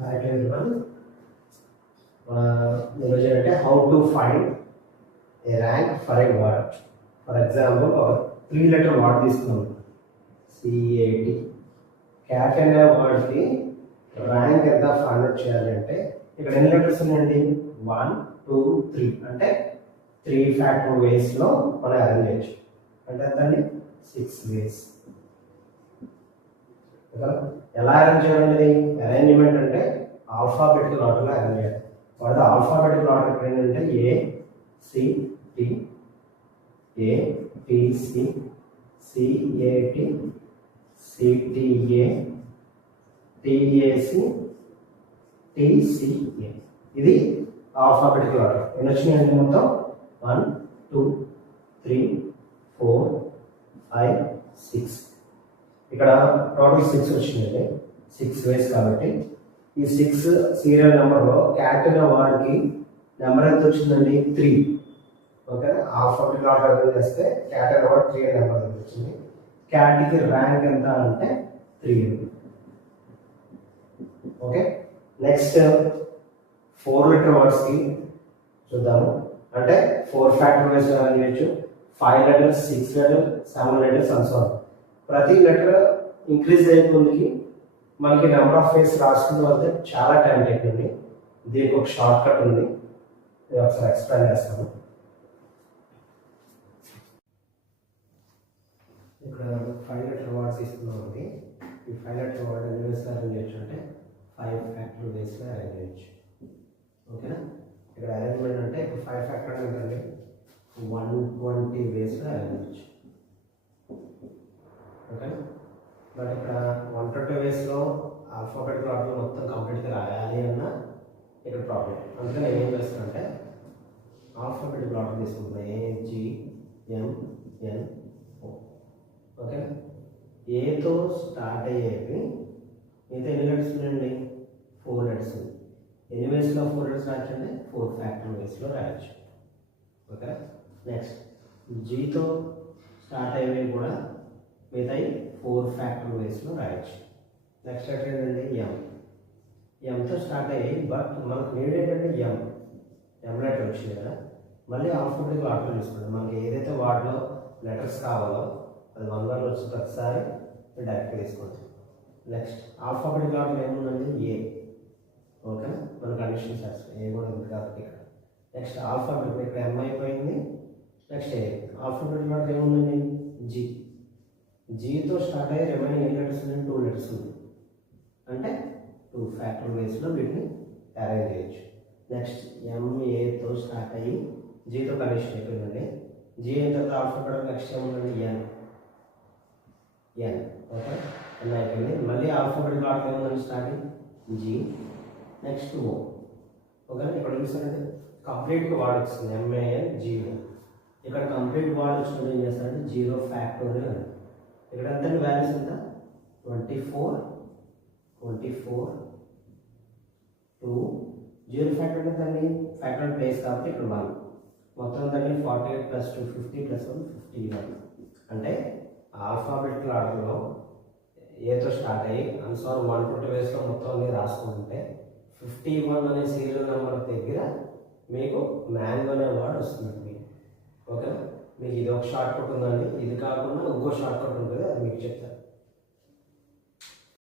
Hi everyone. ఈరోజు అంటే how to find a rank for a word. For example ఒక 3-letter word తీసుకున్నాం, CAT. Cat అనే వర్డ్కి rank ఎంత ఫైండ్ అవుట్ చేయాలి అంటే ఇక్కడ ఎన్ని లెటర్స్ ఉన్నాయండి? 1, 2, 3 అంటే 3 ఫ్యాక్టర్ వేస్లో మనం అరేంజ్ చేయొచ్చు. అంటే ఎంత అండి? 6 వేస్. ఎలా అరేంజ్ చేయాలి? అరేంజ్మెంట్ అంటే ఆల్ఫాబెటికల్ ఆర్డర్లో అరేంజ్ చేయాలి. వాటి ఆల్ఫాబెటికల్ ఆర్డర్ ఏంటంటే ACT, ATC, CAT, CTA, TAC, TCA. ఇది ఆల్ఫాబెటికల్ ఆర్డర్. ఎన్ని వచ్చినాయండి మొత్తం? 1, 2, 3, 4, 5, 6. ఇక్కడ టోటల్ 6 వచ్చిందండి. 6 వేస్ కాబట్టి ఈ 6 సీరియల్ నెంబర్లో క్యాట్ అనే వర్డ్కి నెంబర్ ఎంత వచ్చిందండి? 3. ఓకే, ఆల్ఫాబెటికల్ ఆర్డర్ చేస్తే క్యాట్ అనే వర్డ్ 3 నెంబర్ ఎంత వచ్చింది. క్యాట్కి ర్యాంక్ ఎంత అంటే 3. ఓకే, నెక్స్ట్ 4-letter వర్డ్స్కి చూద్దాము. అంటే 4 ఫ్యాక్టర్ వేస్ చేయొచ్చు. 5 letters, 6 letters, 7 letters and so on. ప్రతి లెటర్ ఇంక్రీజ్ అయిపోయింది. మనకి నెంబర్ ఆఫ్ వేస్ రాసుకున్న వస్తే చాలా టైం అయిపోయింది. దీనికి ఒక షార్ట్ కట్ ఉంది, నేను ఒకసారి ఎక్స్ప్లెయిన్ చేస్తాను. ఇక్కడ 5-letter వర్డ్స్ ఇస్తున్నామండి. ఈ 5-letter వర్డ్ ఎన్ని వేస్లో అరేంజ్ చేయొచ్చు అంటే 5 ఫ్యాక్టర్ వేస్లో అరేంజ్ చేయొచ్చు. ఓకేనా? ఇక్కడ అరేంజ్మెంట్ అంటే ఇప్పుడు 5 ఫ్యాక్టర్ ఏంటంటే 120 వేస్లో అరేంజ్ చేయొచ్చు. ఓకే, బట్ ఇక్కడ 120 వేస్లో ఆల్ఫాబెటికల్ ఆర్డర్ మొత్తం కంప్లీట్గా రాయాలి అన్న ఇక్కడ ప్రాబ్లం. అందుకని నేను ఏం చేస్తానంటే ఆల్ఫాబెటికల్ ఆర్డర్ తీసుకుంటున్నాను. AGMNO. ఓకే, ఏతో స్టార్ట్ అయ్యేవి మిగతా ఎన్ని లెటర్స్ ఉన్నాయండి? 4 letters ఉంది. ఎన్ని వేస్లో 4 letters రాయొచ్చు అంటే 4 ఫ్యాక్టర్ వేస్లో రాయొచ్చు. ఓకే, నెక్స్ట్ జీతో స్టార్ట్ అయ్యేవి కూడా మిగతాయి 4 ఫ్యాక్టర్ వేస్లో రాయొచ్చు. నెక్స్ట్ లెటర్ ఏంటంటే ఎంతో స్టార్ట్ అయ్యాయి, బట్ మనకు నీడ్ ఏంటంటే ఎం లెటర్ వచ్చింది కదా. మళ్ళీ ఆల్ఫాబెటికల్ ఆర్డర్ తీసుకుంటాం. మనకి ఏదైతే వార్డ్లో లెటర్స్ కావాలో అది 1 word వచ్చిన ప్రతిసారి డైరెక్ట్గా తీసుకుంటాం. నెక్స్ట్ ఆల్ఫాబెటికల్ ఆర్డర్ ఏముందండి? A. ఓకే, మన కండిషన్ సాటిస్ఫై ఏ కూడా ఉంది కాబట్టి ఇక్కడ. నెక్స్ట్ ఆల్ఫాబెటికల్ ఇక్కడ M అయిపోయింది. Next A. ఆల్ఫాబెటికల్ ఆర్డర్ ఏముందండి? జీతో స్టార్ట్ అయ్యే రిమైనింగ్ ఎన్ని లెటర్స్ ఉన్నాయి? 2 letters ఉంది. అంటే 2 ఫ్యాక్టర్ వేస్లో వీటిని అరేంజ్ చేయొచ్చు. నెక్స్ట్ MAతో స్టార్ట్ అయ్యి జీతో కండిషన్ అయిపోయిందండి. జీ అయిన తర్వాత ఆల్ఫాబెటికల్ నెక్స్ట్ ఏముందండి? ఎన్. ఓకే, ఎన్ అయిపోయింది. మళ్ళీ ఆల్ఫాబెటికల్ ఆర్డర్ ఏముందండి? Starting G, next O. Okay, ఇక్కడ చూసారంటే కంప్లీట్గా వార్డ్ వచ్చింది MANG. ఇక్కడ కంప్లీట్ వార్డ్ వచ్చినప్పుడు ఏం చేస్తారంటే 0 ఫ్యాక్టోరియల్ అని. ఇక్కడ ఎంత వాల్యూస్ ఎంత? 24, 2, 0 ఫ్యాక్టర్ ఎంతండి? ఫ్యాక్టర్ ప్లేస్ కాబట్టి ఇక్కడ 1. మొత్తం ఎంతండి? 48 + 2 50 + 1 51. అంటే ఆల్ఫాబెటికల్ ఆర్డర్లో ఏతో స్టార్ట్ అయ్యి అన్సార్ 120 వేస్లో మొత్తం అన్ని రాసుకుంటే 51 అనే సీరియల్ నెంబర్ దగ్గర మీకు మ్యాంగో అనే వర్డ్ వస్తుంది. ఓకే, మీకు ఇది ఒక షార్ట్ కట్ ఉందండి. ఇది కాకుండా ఇంకో షార్ట్ కట్ ఉంటుంది, అది మీకు చెప్తాను.